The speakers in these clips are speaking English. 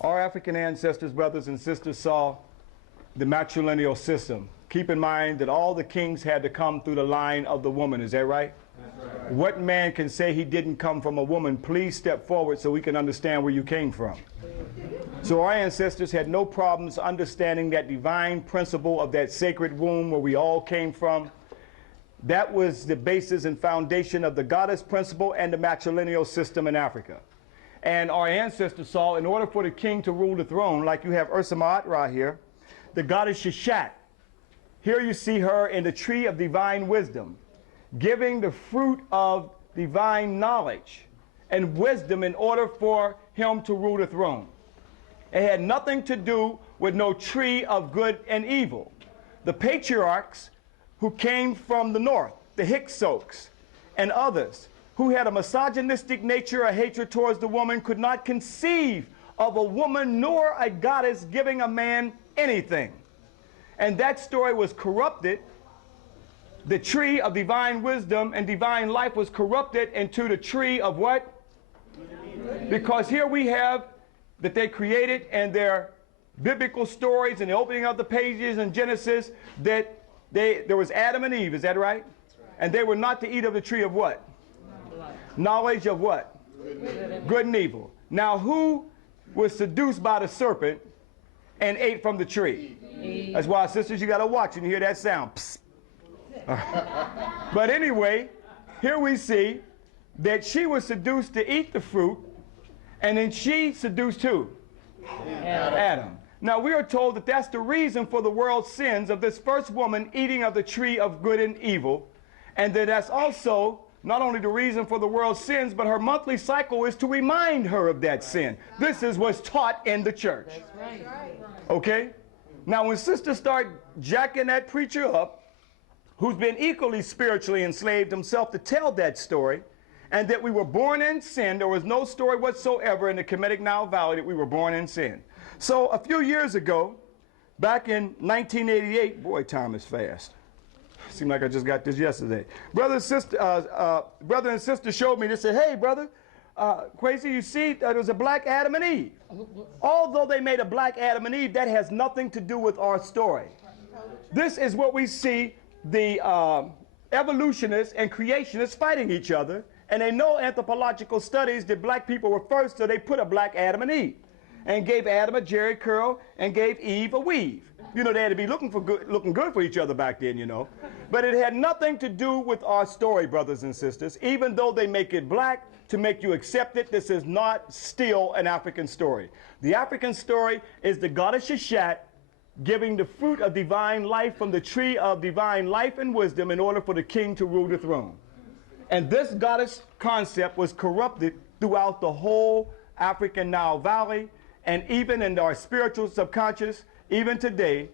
Our African ancestors, brothers and sisters, saw the matrilineal system. Keep in mind that all the kings had to come through the line of the woman. Is that right? That's right. What man can say he didn't come from a woman? Please step forward so we can understand where you came from. So our ancestors had no problems understanding that divine principle of that sacred womb where we all came from. That was the basis and foundation of the goddess principle and the matrilineal system in Africa. And our ancestors saw, in order for the king to rule the throne, like you have Ursa right here, the goddess Sheshat. Here you see her in the tree of divine wisdom, giving the fruit of divine knowledge and wisdom in order for him to rule the throne. It had nothing to do with no tree of good and evil. The patriarchs who came from the north, the Hyksos and others, who had a misogynistic nature, a hatred towards the woman, could not conceive of a woman nor a goddess giving a man anything. And that story was corrupted. The tree of divine wisdom and divine life was corrupted into the tree of what? Because here we have that they created in their biblical stories in the opening of the pages in Genesis that there was Adam and Eve, is that right? And they were not to eat of the tree of what? Knowledge of what? Good and evil. Now who was seduced by the serpent and ate from the tree? Eve. That's why, sisters, you got to watch and you hear that sound. Psst. But anyway, here we see that she was seduced to eat the fruit, and then she seduced who? Adam. Now we are told that that's the reason for the world's sins of this first woman eating of the tree of good and evil, and that that's also not only the reason for the world's sins, but her monthly cycle is to remind her of that sin. This is what's taught in the church. Okay? Now when sisters start jacking that preacher up, who's been equally spiritually enslaved himself, to tell that story, and that we were born in sin, there was no story whatsoever in the Kemetic Nile Valley that we were born in sin. So a few years ago, back in 1988, boy, time is fast. Seemed like I just got this yesterday. Brother and sister showed me, they said, hey, brother, Quasi, you see, there was a black Adam and Eve. Although they made a black Adam and Eve, that has nothing to do with our story. This is what we see the evolutionists and creationists fighting each other, and they know anthropological studies that black people were first, so they put a black Adam and Eve, and gave Adam a jerry curl, and gave Eve a weave. You know, they had to be looking good for each other back then, you know. But it had nothing to do with our story, brothers and sisters. Even though they make it black to make you accept it, this is not still an African story. The African story is the goddess Sheshat giving the fruit of divine life from the tree of divine life and wisdom in order for the king to rule the throne. And this goddess concept was corrupted throughout the whole African Nile Valley, and even in our spiritual subconscious, even today,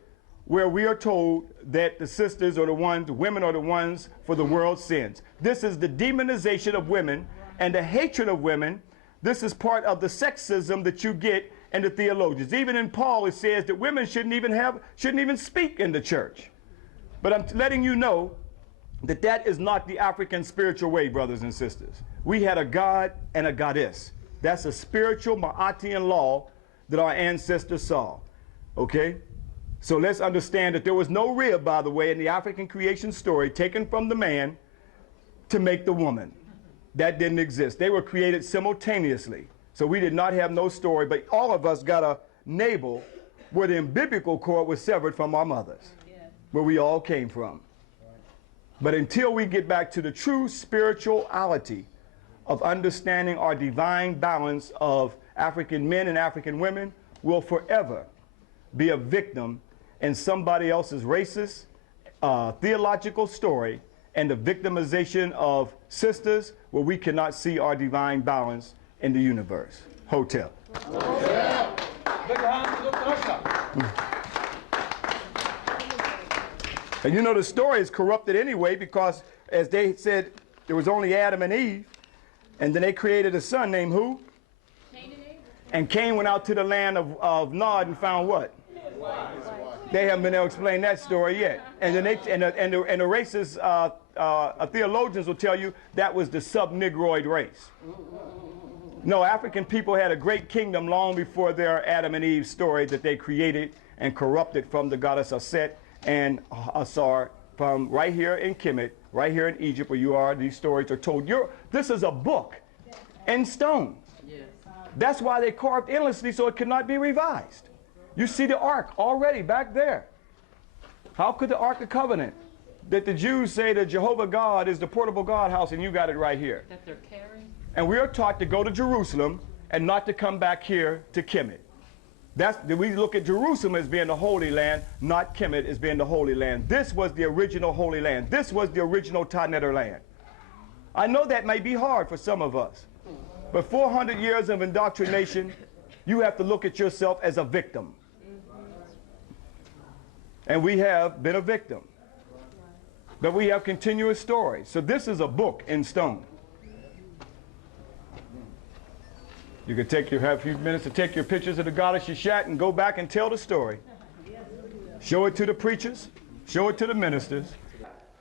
where we are told that the sisters are the ones, the women are the ones for the world's sins. This is the demonization of women and the hatred of women. This is part of the sexism that you get in the theologians. Even in Paul, it says that women shouldn't even speak in the church. But I'm letting you know that that is not the African spiritual way, brothers and sisters. We had a God and a goddess. That's a spiritual Ma'atian law that our ancestors saw. Okay? So let's understand that there was no rib, by the way, in the African creation story taken from the man to make the woman. That didn't exist. They were created simultaneously. So we did not have no story, but all of us got a navel where the umbilical cord was severed from our mothers, where we all came from. But until we get back to the true spirituality of understanding our divine balance of African men and African women, we'll forever be a victim in somebody else's racist, theological story, and the victimization of sisters where we cannot see our divine balance in the universe. Hotel. And you know the story is corrupted anyway, because as they said, there was only Adam and Eve, and then they created a son named who? Cain and Abel. And Cain went out to the land of Nod and found what? They haven't been able to explain that story yet. And then the racist theologians will tell you that was the sub-Negroid race. No, African people had a great kingdom long before their Adam and Eve story that they created and corrupted from the goddess Aset and Asar from right here in Kemet, right here in Egypt where you are. These stories are told. This is a book in stone. That's why they carved endlessly so it could not be revised. You see the ark already back there. How could the Ark of Covenant, that the Jews say that Jehovah God is the portable God house, and you got it right here. That they're carrying? And we are taught to go to Jerusalem and not to come back here to Kemet. We look at Jerusalem as being the Holy Land, not Kemet as being the Holy Land. This was the original Holy Land. This was the original Taneter land. I know that may be hard for some of us, but 400 years of indoctrination, you have to look at yourself as a victim. And we have been a victim. But we have continuous stories. So this is a book in stone. You can have a few minutes to take your pictures of the goddess Shishat and go back and tell the story. Show it to the preachers. Show it to the ministers.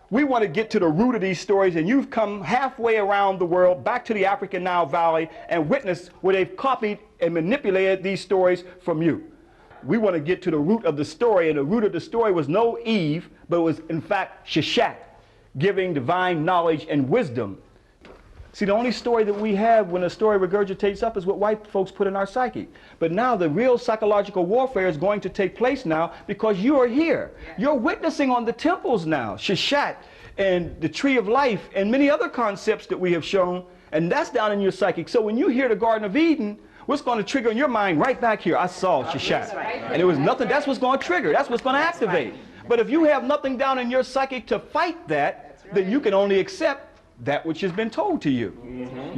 We want to get to the root of these stories, and you've come halfway around the world, back to the African Nile Valley, and witnessed where they've copied and manipulated these stories from you. We want to get to the root of the story, and the root of the story was no Eve, but it was in fact Shishat, giving divine knowledge and wisdom. See, the only story that we have when a story regurgitates up is what white folks put in our psyche. But now the real psychological warfare is going to take place now because you are here. You're witnessing on the temples now, Shishat and the tree of life and many other concepts that we have shown, and that's down in your psychic. So when you hear the Garden of Eden, what's going to trigger in your mind right back here? I saw Shishat. And it was nothing. That's what's going to trigger. That's what's going to activate. But if you have nothing down in your psychic to fight that, then you can only accept that which has been told to you.